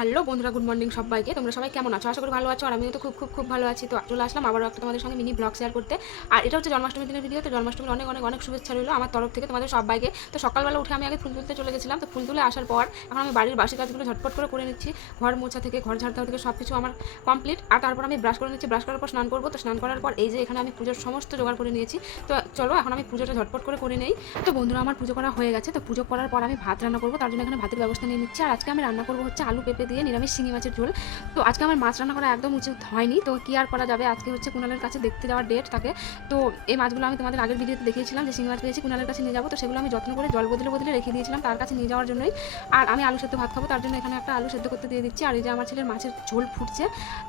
Hello বন্ধুরা, good morning সবাইকে। তোমরা সবাই কেমন আছো? আশা করি ভালো আছো। আর আমিও তো খুব খুব খুব ভালো আছি। তো চলে আসলাম আবারও একটা তোমাদের সঙ্গে মিনি ব্লগ শেয়ার করতে। আর এটা হচ্ছে জন্মাষ্টমীর দিনের ভিডিও। তো জন্মাষ্টমীর অনেক অনেক অনেক শুভেচ্ছা রইলো আমার তরফ থেকে তোমাদের সবাইকে। তো সকালবেলা উঠে আমি আগে ফুল তুলতে চলে গেছিলাম। তো ফুল তুলে আসার পর এখন আমি বাড়ির বাসি কাজগুলো ঝটপট করে নিচ্ছি। ঘর মোছা থেকে, ঘর ঝাড় দেওয়া থেকে সব কিছু আমার কমপ্লিট। আর তারপর আমি ব্রাশ করে নিচ্ছি। ব্রাশ করার পর স্নান করবো। তো স্নান করার পর এই যে এখানে আমি পুজোর সমস্ত জোগাড় করে নিয়েছি। তো চলো এখন আমি পুজোটা ঝটপট করে নেই। তো বন্ধুরা, আমার পুজো করা হয়ে গেছে। তো পুজো করার পর আমি ভাত রান্না করবো। তার জন্য এখানে ভাতের ব্যবস্থা নিয়ে নিচ্ছি। আর আজকে আমি রান্না করবো হচ্ছে আলু পেঁপে দিয়ে নিরামিষ শিঙি মাছের ঝোল। তো আজকে আমার মাছ রান্না করা একদম উচিত হয়নি। তো কী আর করা যাবে, আজকে হচ্ছে কুণালের কাছে দেখতে যাওয়ার ডেট থাকে। তো এই মাছগুলো আমি তোমাদের আগের ভিডিওতে দেখিয়েছিলাম যে শিঙি মাছ পেয়েছি, কুণালের কাছে নিয়ে যাবো। তো সেগুলো আমি যত্ন করে জল বদলে রেখে দিয়েছিলাম তার কাছে নিয়ে যাওয়ার জন্যই। আর আমি আলু সেদ্ধ ভাত খাবো, তার জন্য এখানে একটা আলু সেদ্ধ করতে দিয়ে দিচ্ছি। আর এই যে আমার ছেলের মাছের ঝোল ফুটছে।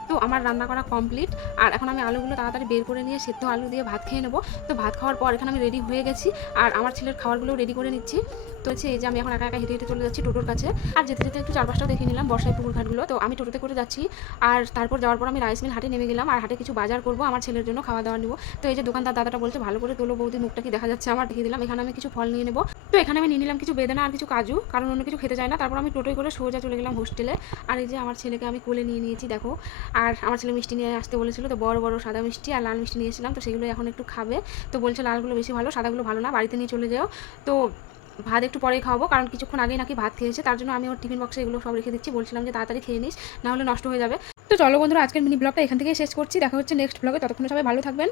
তো আমার রান্না করা কমপ্লিট। আর এখন আমি আলুগুলো তাড়াতাড়ি বের করে নিয়ে সেদ্ধ আলু দিয়ে ভাত খেয়ে নেবো। তো ভাত খাওয়ার পর এখানে আমি রেডি হয়ে গেছি। আর আমার ছেলের খাবারগুলোও রেডি করে নিচ্ছি। তো হচ্ছে এই যে আমি এখন একা একা হেঁটে চলে যাচ্ছি টোটোর কাছে। আর যেতে যেতে একটু চারপাশটাও দেখে নিলাম বর্ষায় পুকুর ঘাটগুলো। তো আমি টোটোতে করে যাচ্ছি। আর তারপর যাওয়ার পর আমি রাইস মিল হাটে নেমে গেলাম। আর হাটে কিছু বাজার করবো, আমার ছেলের জন্য খাওয়া দাওয়া নেবো। তো এই যে দোকানদার দাদাটা বলছে ভালো করে তোলো বৌদি, মুখটা কি দেখা যাচ্ছে আমার, দেখিয়ে দিলাম। এখানে আমি কিছু ফল নিয়ে নেবো। তো এখানে আমি নিয়ে নিলাম কিছু বেদানা আর কিছু কাজু, কারণ অন্য কিছু খেতে চায় না। তারপর আমি টোটোয় করে সোজা চলে গেলাম হোস্টেলে। আর এই যে আমার ছেলেকে আমি কোলে নিয়ে নিয়েছি দেখো। আর আমার ছেলে মিষ্টি নিয়ে আসতে বলেছিল, তো বড় বড় সাদা মিষ্টি আর লাল মিষ্টি নিয়েছিলাম। তো সেগুলো এখন একটু খাবে। তো বলছে লালগুলো বেশি ভালো, সাদাগুলো ভালো না, বাড়িতে নিয়ে চলে যাও। তো ভাত একটু পরেই খাওয়াবো, কারণ কিছুক্ষণ আগেই নাকি ভাত খেয়েছে। তার জন্য আমি ওর টিফিন বক্সে এগুলো সব রেখে দিচ্ছি। বলছিলাম যে তাড়াতাড়ি খেয়ে নিস, না হলে নষ্ট হয়ে যাবে। তো চলো বন্ধুরা, আজকের মিনি ব্লগটা এখান থেকেই শেষ করছি। দেখা হচ্ছে নেক্সট ব্লগে। ততক্ষণ সবাই ভালো থাকবেন।